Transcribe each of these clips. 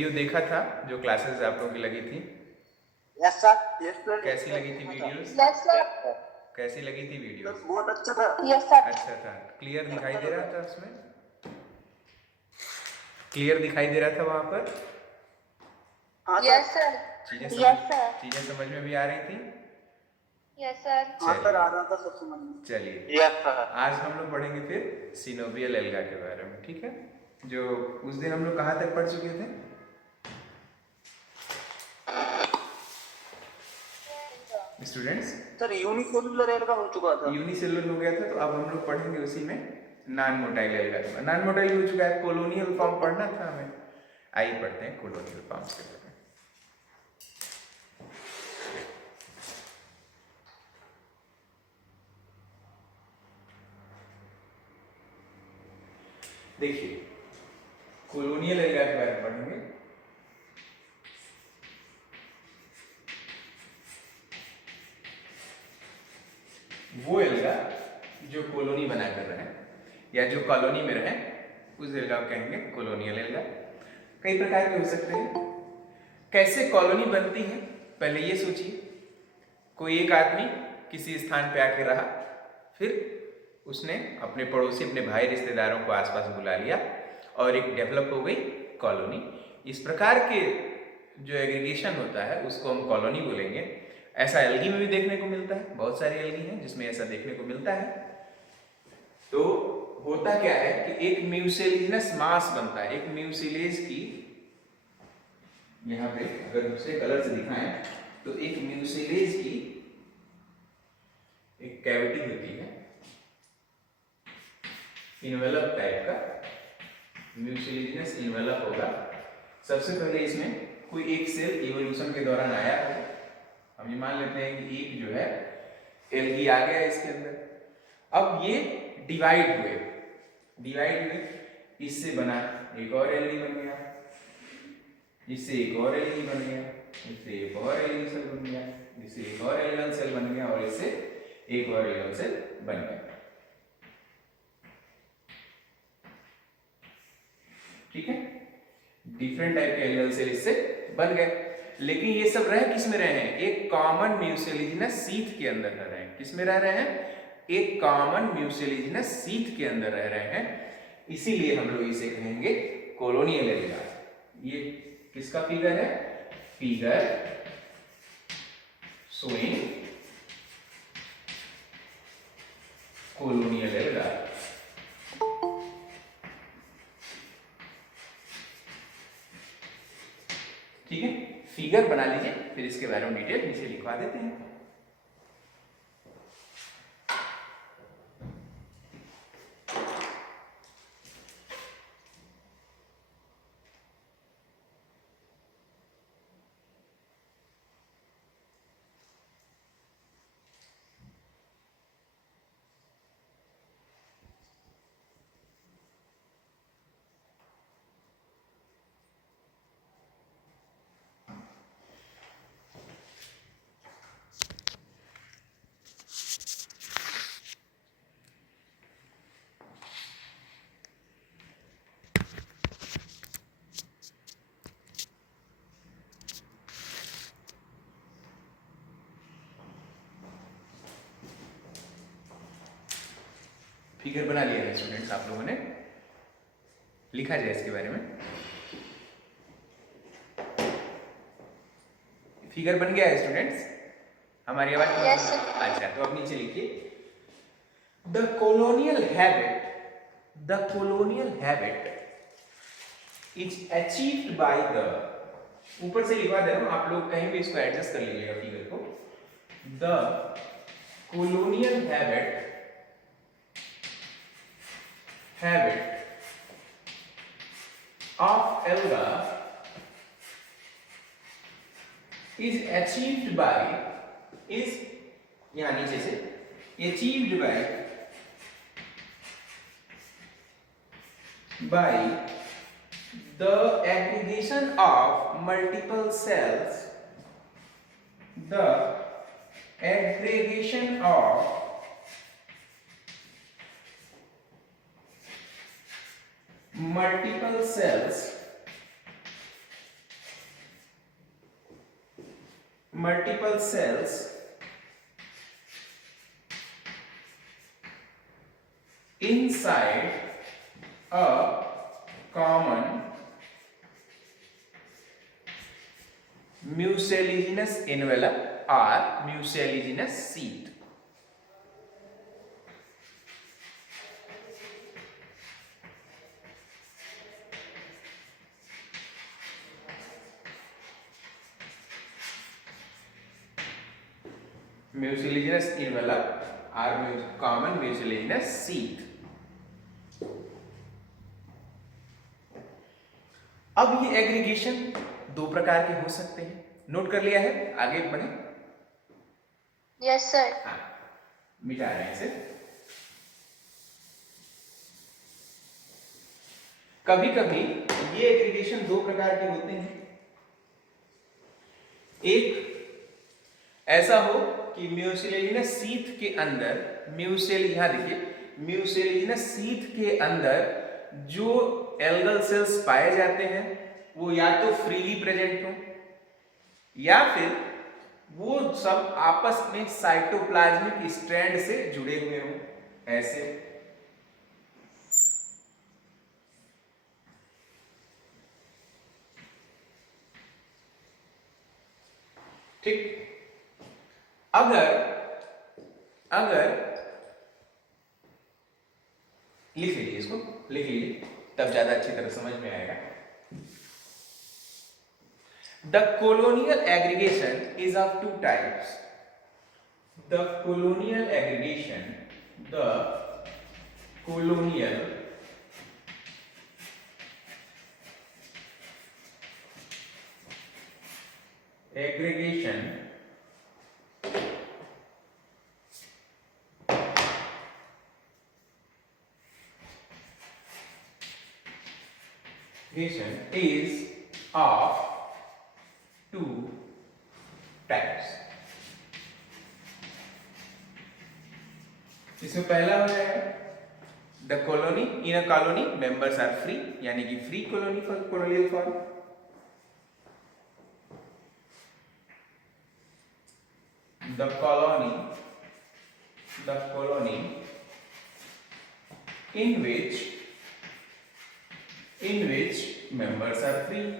Video देखा था जो क्लासेस आप लोगों की लगी थी? Yes sir, yes sir. कैसी लगी थी वीडियोस? Yes sir. कैसी लगी थी वीडियोस? बहुत अच्छा था। Yes sir. अच्छा था, क्लियर दिखाई दे रहा था उसमें? क्लियर दिखाई दे रहा था वहां पर? हाँ यस सर। चीजें समझ में भी आ रही थी? Yes sir. हाँ सर, आ रहा था सब समझ में। चलिए, यस सर। आज हम लोग पढ़ेंगे फिर सिनोवियल एल्गा के बारे में, ठीक है? जो उस दिन हम लोग कहाँ तक पढ़ चुके थे? स्टूडेंट्स, सर यूनिसेलुलर एल्गा हो चुका था। यूनिसेलुलर हो गया था, तो अब हम लोग पढ़ेंगे उसी में non motile alga. Non motile हो चुका है, कॉलोनियल फॉर्म पढ़ना था हमें। आइए पढ़ते हैं कॉलोनियल फॉर्म्स के बारे में। देखिए, कॉलोनियल एल्गा के बारे में पढ़ेंगे। वो एल्गा जो कॉलोनी बनाकर रहे या जो कॉलोनी में रहे, उस एल्गा को कहेंगे कॉलोनियल एल्गा। कई प्रकार के हो सकते हैं। कैसे कॉलोनी बनती है, पहले ये सोचिए। कोई एक आदमी किसी स्थान पे आके रहा, फिर उसने अपने पड़ोसी, अपने भाई, रिश्तेदारों को आसपास बुला लिया और एक डेवलप हो गई कॉलोनी। इस प्रकार के जो एग्रीगेशन होता है उसको हम कॉलोनी बोलेंगे। ऐसा एल्गी में भी देखने को मिलता है, बहुत सारे एल्गी हैं जिसमें ऐसा देखने को मिलता है। तो होता क्या है कि एक म्यूसिलेजिनस मास बनता है। एक म्यूसिलेज की, यहाँ पे अगर दूसरे कलर से दिखाएं तो एक म्यूसिलेज की एक कैविटी होती है, इन्वेलप टाइप का म्यूसिलेजिनस इन्वेलप होगा। सबसे पहले इसमें कोई एक सेल इवोल्यूशन के दौरान आया है। हम ये मान लेते हैं कि एक जो है एल्गी आ गया इसके अंदर। अब ये डिवाइड हुए, इससे बना एक और एल्गी बन गया, इससे एक और एल्गी बन गया, इससे एक और एल्गी सेल बन गया, इससे एक और एल्गन सेल बन गया और इससे एक और एल्गन सेल बन गया। ठीक है, डिफरेंट टाइप के एल्गन सेल इससे बन गए। लेकिन ये सब रह किस में रहे हैं? एक कॉमन म्यूसिलेजिनस सीथ के अंदर रह रहे हैं। किस में रह रहे हैं? एक कॉमन म्यूसिलेजिनस सीथ के अंदर रह रहे हैं। इसीलिए हम लोग इसे कहेंगे कॉलोनियल एल्गा। ये किसका फिगर है? Figure showing colonial alga. ठीक है, फिगर बना लीजिए, फिर इसके बारे में डिटेल नीचे लिखवा देते हैं। फिगर बना लिया है स्टूडेंट्स आप लोगों ने? लिखा जाए इसके बारे में। फिगर बन गया है स्टूडेंट्स? हमारी आवाज Yes, sir. अच्छा, तो अब नीचे लिखिए, the colonial habit is achieved by the, ऊपर से लिखवा दे रहा हूं, आप लोग कहीं भी इसको एडजस्ट कर लीजिएगा फिगर को। The colonial habit of alga is achieved by, is यहां नीचे से achieved by the aggregation of multiple cells, the aggregation of multiple cells multiple cells inside a common mucilaginous envelope or mucilaginous sheath. Mucilaginous envelope or common mucilaginous sheath. अब ये aggregation दो प्रकार के हो सकते हैं, नोट कर लिया है, आगे बढ़े। Yes, sir. हाँ, मिटा रहे हैं इसे। कभी कभी ये एग्रीगेशन दो प्रकार के होते हैं। एक ऐसा हो कि म्यूसिलेजिनस शीथ के अंदर यहां देखिए, म्यूसिलेजिनस शीथ के अंदर जो एल्गल सेल्स पाए जाते हैं वो या तो फ्रीली प्रेजेंट हो या फिर वो सब आपस में साइटोप्लाज्मिक स्ट्रैंड से जुड़े हुए हों, ऐसे। ठीक, अगर लिख लीजिए, इसको लिख लीजिए, तब ज्यादा अच्छी तरह समझ में आएगा। The colonial aggregation is of two types. The colonial aggregation is of two types. इसमें पहला हो जाएगा the colony, in a colony members are free, यानी कि free colony for colonial form. The colony in which members are free.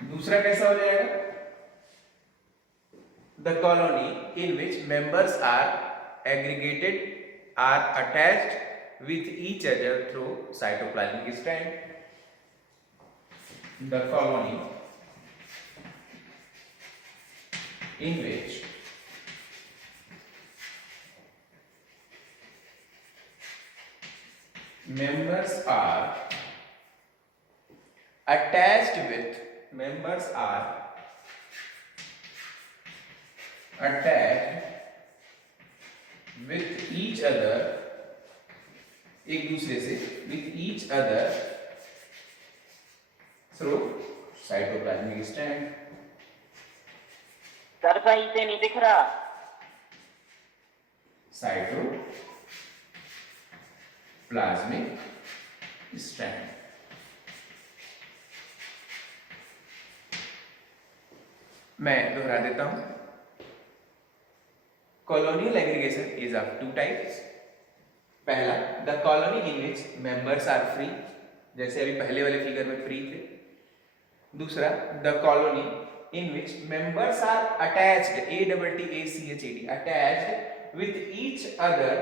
दूसरा कैसा हो जाएगा? The colony in which members are aggregated are attached with each other through cytoplasmic strand. The colony in which members are attached with each other, एक दूसरे से with each other through cytoplasmic strand. Sir सही से नहीं दिख रहा। Cytoplasmic strand. मैं दोहरा देता हूं। Colonial aggregation is of two types. पहला, the colony in which members are free, जैसे अभी पहले वाले फिगर में फ्री थे। दूसरा, the colony in which members are attached, ATTACHED, attached with each other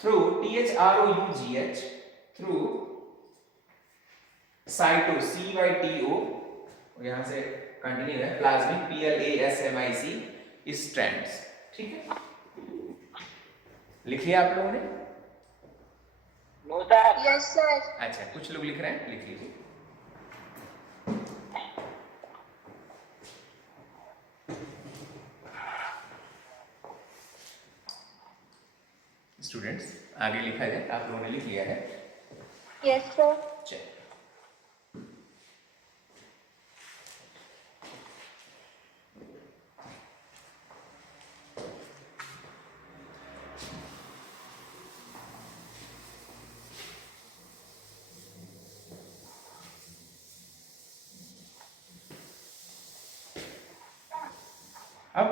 through THROUGH, through cyto CYTO, यहां से कंटिन्यू है, प्लाज्मिक PLASMIC स्ट्रैंड्स। ठीक है, लिख लिया आप लोगों ने? No sir. Yes, sir. अच्छा, कुछ लोग लिख रहे हैं, लिख लीजिए। स्टूडेंट्स, आगे लिखा जाए, आप लोगों ने लिख लिया है? Yes, sir. चलिए, अब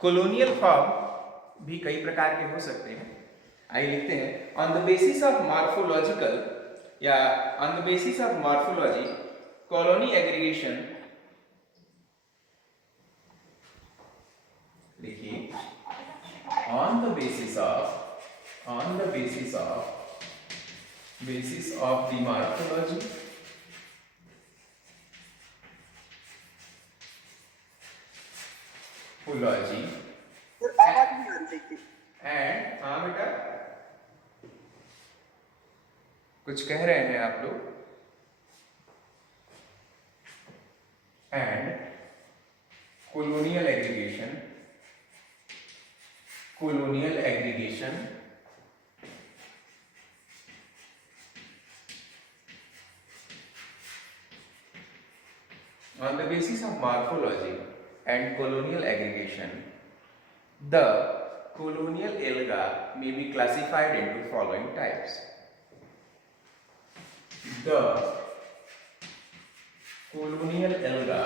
कॉलोनियल फॉर्म भी कई प्रकार के हो सकते हैं। आइए लिखते हैं, on the basis of morphological या on the basis of morphology colony aggregation, लिखिए on the basis of the morphology फिर आवाज नहीं आ रही थी। and हाँ बेटा कुछ कह रहे हैं आप लोग, and colonial aggregation on the basis of morphology and colonial aggregation, the colonial alga may be classified into following types. The colonial alga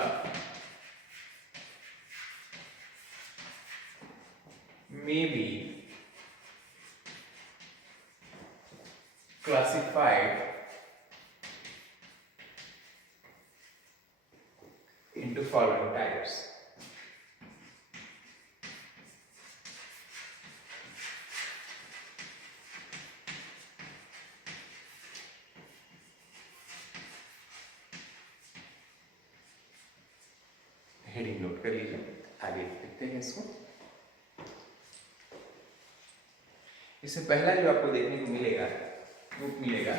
may be classified into following types. Heading note कर लीजिए, आगे देखते हैं इसको। इससे पहला जो आपको देखने को मिलेगा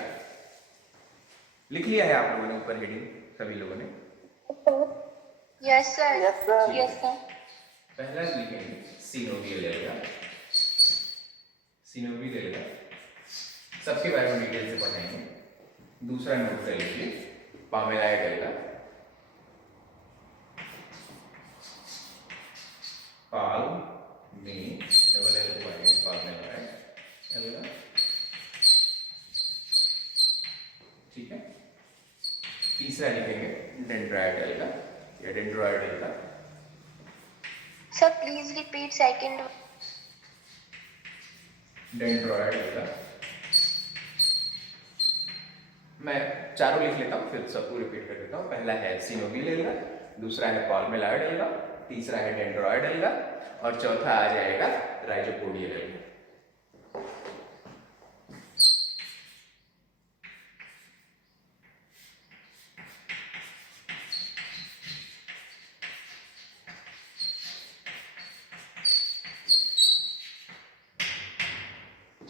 लिख लिया है आप लोगों ने ऊपर हेडिंग, सभी लोगों ने? Yes, sir. Yes, sir. Yes, sir. पहला लिखेंगे सिनोवियल एल्गा, सबके बारे में डिटेल से पढ़ेंगे। दूसरा नोट कर लीजिए पामेलाइड एल्गा, पामेलाइड एल्गा, ठीक है। तीसरा लिखेंगे डेंड्राइट एल्गा या dendroid alga. Sir, please repeat second. Dendroid alga, मैं चारों लिख लेता हूँ फिर सबको रिपीट कर देता हूँ। पहला है सिनोवियल एल्गा, दूसरा है पाल्मेलॉइड एल्गा, तीसरा है डेंड्रॉइड एल्गा और चौथा आ जाएगा राइजोपोडियल एल्गा।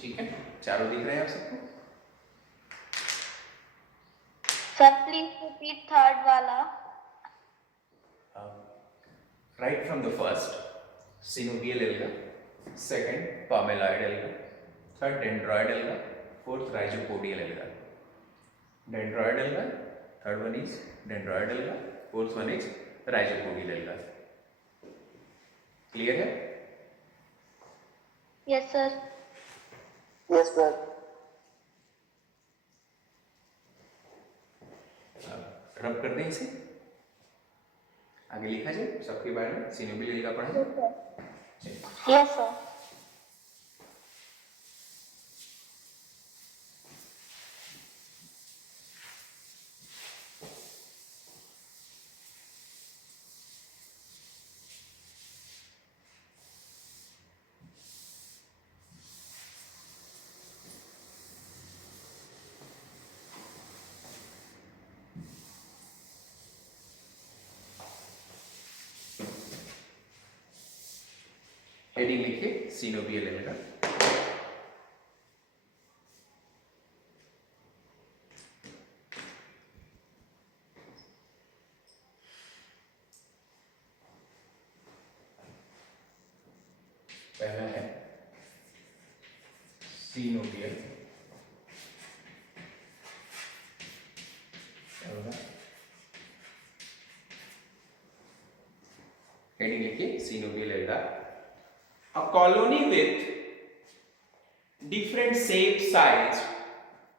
ठीक है, चारों दिख रहे हैं आप सबको? Sir, please repeat third wala. Right from the first, synovial alga, second palmelloid alga, third dendroid alga, fourth rhizopodial alga. Dendroid alga, third one is dendroid alga, fourth one is rhizopodial alga. Clear है? Yes, sir. Yes, sir. रब कर दें इसे, आगे लिखा जाए सबके बारे में। सिनोवियल एल्गा पढ़ा जाए। Yes, sir. हेडिंग लिखिए सिनोवियल एल्गा। पहला है सिनोवियल एल्गा, हेडिंग लिखिए synovial alga. A colony with different shape, size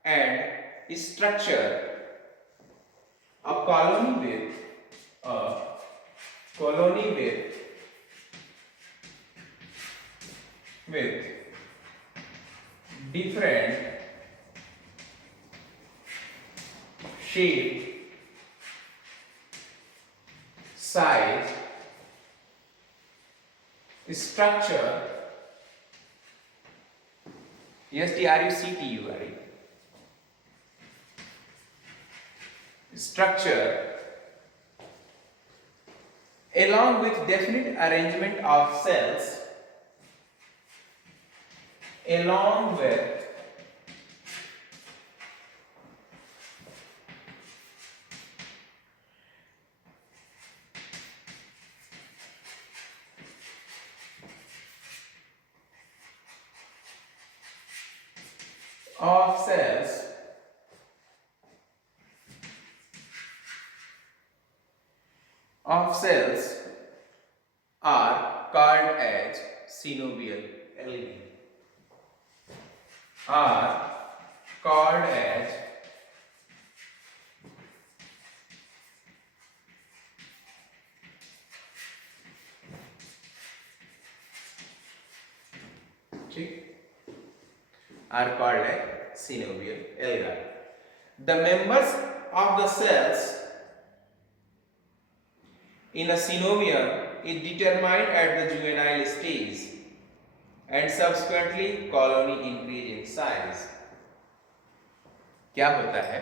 and structure. A colony with with different shape, size, structure, structure, structure, along with definite arrangement of cells, along with of cells are called as synovial algae. Are called as are called as synovial algae. The members of the cells in a synovium is determined at the juvenile stage and subsequently colony increase in size. क्या होता है,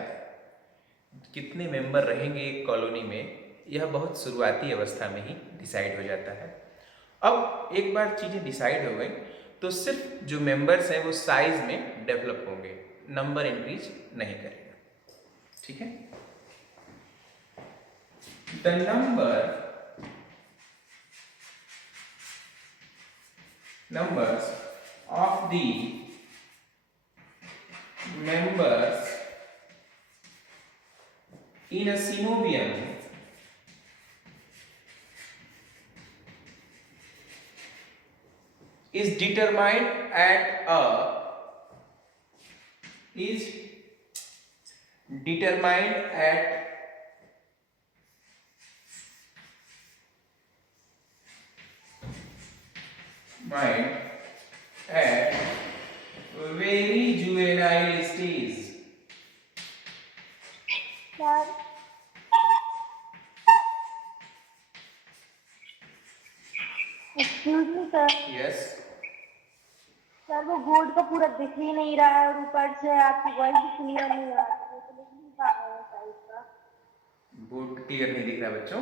कितने member रहेंगे एक colony में, यह बहुत शुरुआती अवस्था में ही डिसाइड हो जाता है। अब एक बार चीज़ें डिसाइड हो गई तो सिर्फ जो मेंबर्स हैं वो साइज में डेवलप होंगे, नंबर इंक्रीज नहीं करेगा। ठीक है, the numbers of the members in a synovium is determined at very juvenile stage. Sir excuse me sir, Yes. Sir वो बोर्ड का पूरा दिख ही नहीं रहा है और ऊपर से आपकी वॉइस भी क्लियर नहीं आ रही है, तो लिख नहीं पा रहे हैं साइड का। बोर्ड क्लियर नहीं दिख रहा बच्चों?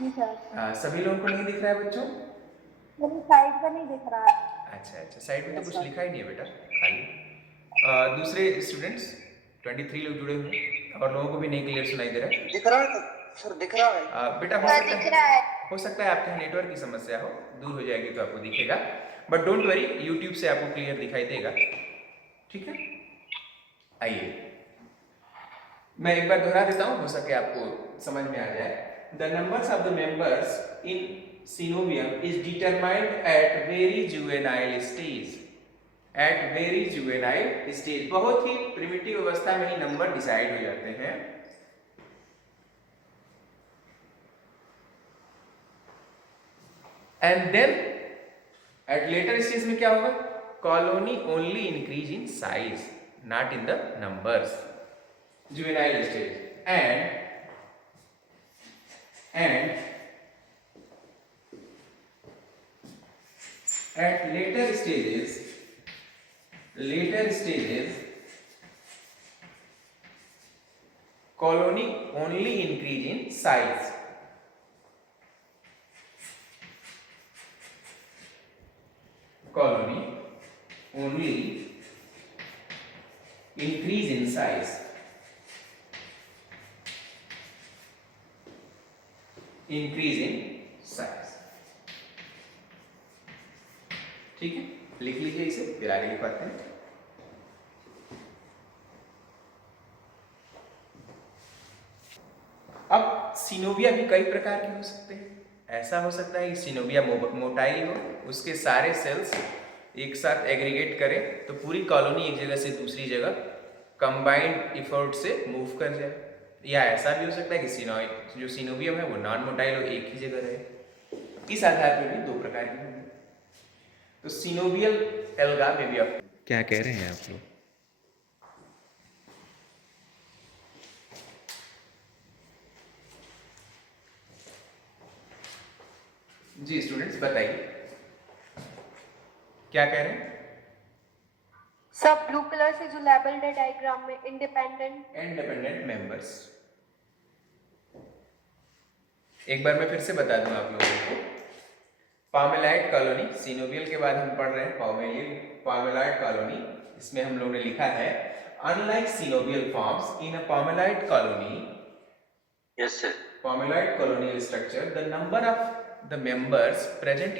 जी सर, सभी लोगों को नहीं दिख रहा है बच्चों? मेरी साइड का नहीं दिख रहा है। अच्छा, साइड में तो कुछ लिखा ही नहीं है बेटा, खाली। दूसरे स्टूडेंट्स 23 लोग जुड़े हुए हैं और लोगों को भी नहीं क्लियर सुनाई दे रहा है। दिख रहा है सर, दिख रहा है बेटा हो सकता है आपके यहाँ नेटवर्क की समस्या हो, दूर हो जाएगी तो आपको दिखेगा, बट डोंट वरी, यूट्यूब से आपको क्लियर दिखाई देगा। ठीक है, आइए मैं एक बार दोहरा देता हूँ, हो सके आपको समझ में आ जाए। The numbers of the members in synovium is determined at very juvenile stage. At very juvenile stage, बहुत ही प्रिमिटिव अवस्था में ही नंबर डिसाइड हो जाते हैं। And then at later stage में क्या होगा? Colony only increase in size, not in the numbers. Juvenile stage and at later stages colony only increase in size. Colony only increase in size. Increase in size. ठीक है, लिख लीजिए इसे, फिर आगे लिखवाते हैं। अब सिनोविया भी कई प्रकार के हो सकते हैं। ऐसा हो सकता है कि सिनोविया मोटाइल हो, उसके सारे सेल्स एक साथ एग्रीगेट करें तो पूरी कॉलोनी एक जगह से दूसरी जगह कंबाइंड एफर्ट से मूव कर जाए, या ऐसा भी हो सकता है कि जो सिनोवियम है वो नॉन मोटाइल हो, एक ही जगह रहे। इस आधार पर भी दो प्रकार के होंगे। तो सिनोवियल एल्गा में भी आप क्या कह रहे हैं आप लोग? जी स्टूडेंट्स बताइए क्या कह रहे हैं? सब ब्लू कलर से जो लेबल्ड है डायग्राम में, इंडिपेंडेंट मेंबर्स। एक बार मैं फिर से बता दूं आप लोगों को, पामेलाइड कॉलोनी, सिनोवियल के बाद हम पढ़ रहे हैं पामेलाइड कॉलोनी। इसमें हम लोगों ने लिखा है unlike coenobial forms in a palmelloid colony, yes sir, palmelloid colonial structure, the number of the members present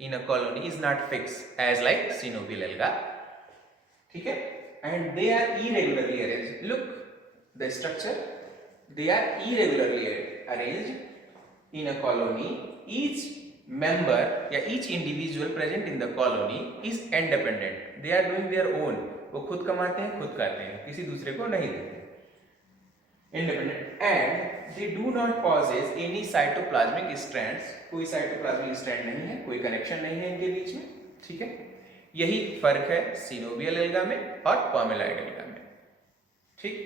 in a colony is not fixed as like synovial alga. ठीक है, and they are irregularly arranged. Look, the structure, they are irregularly arranged in a colony. Each member या each individual present in the colony is independent. They are doing their own. वो खुद कमाते हैं, खुद करते हैं, किसी दूसरे को नहीं देते। Independent, and they do not possess any cytoplasmic strands. कोई cytoplasmic strand नहीं है, कोई कनेक्शन नहीं है इनके बीच में। ठीक है, यही फर्क है सिनोवियल एल्गा में और पामेलाइड एल्गा में। ठीक,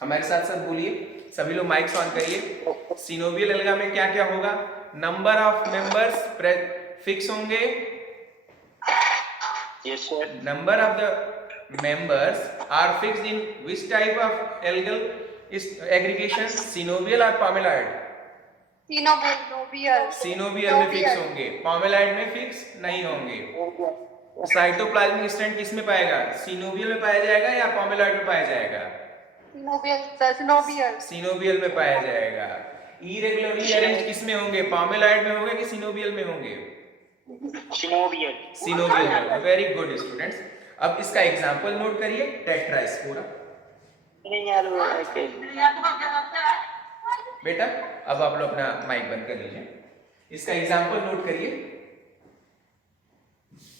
हमारे साथ साथ बोलिए, सभी लोग माइक्स ऑन करिए। सिनोवियल एल्गा में क्या क्या होगा? नंबर ऑफ मेंबर्स फिक्स होंगे। Yes sir, number of the members are fixed in which type of algal aggregation, coenobial और पामेलाइड? सिनोवियल में फिक्स होंगे, पामेलाइड में फिक्स नहीं होंगे। साइटोप्लाज्मिक स्ट्रैंड किस में पाएगा? सिनोवियल में पाया जाएगा या पामेलाइड में पाया जाएगा? सिनोवियल में पाया जाएगा। इरेगुलरली अरेंज किस में होंगे? पामेलाइड में होंगे कि सिनोवियल में होंगे? सिनोवियल में होंगे। Very good students. अब इसका एग्जांपल नोट करिए, टेट्रास्पोरा। बेटा अब आप लोग अपना माइक बंद कर लीजिए। इसका एग्जांपल नोट करिए,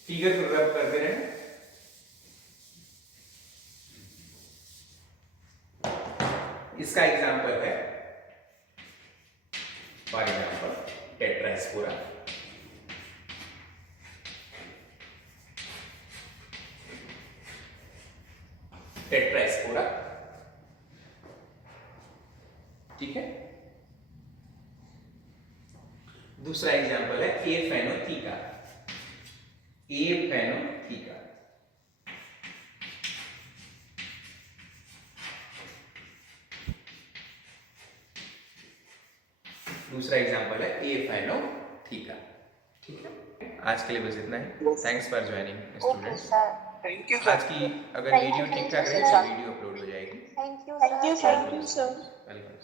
फिगर को रब कर दे रहे हैं। इसका एग्जांपल है, फॉर एग्जांपल टेट्रास्पोरा। टेट्रास्पोरा, ठीक है। दूसरा एग्जांपल है एफेनोथीका। एफेनोथीका, दूसरा एग्जांपल है एफेनोथीका। ठीक है, आज के लिए बस इतना ही। Thanks for joining students. Thank you आज की अगर वीडियो ठीक ठाक रही तो वीडियो अपलोड हो जाएगी। Thank you sir. वेलकम।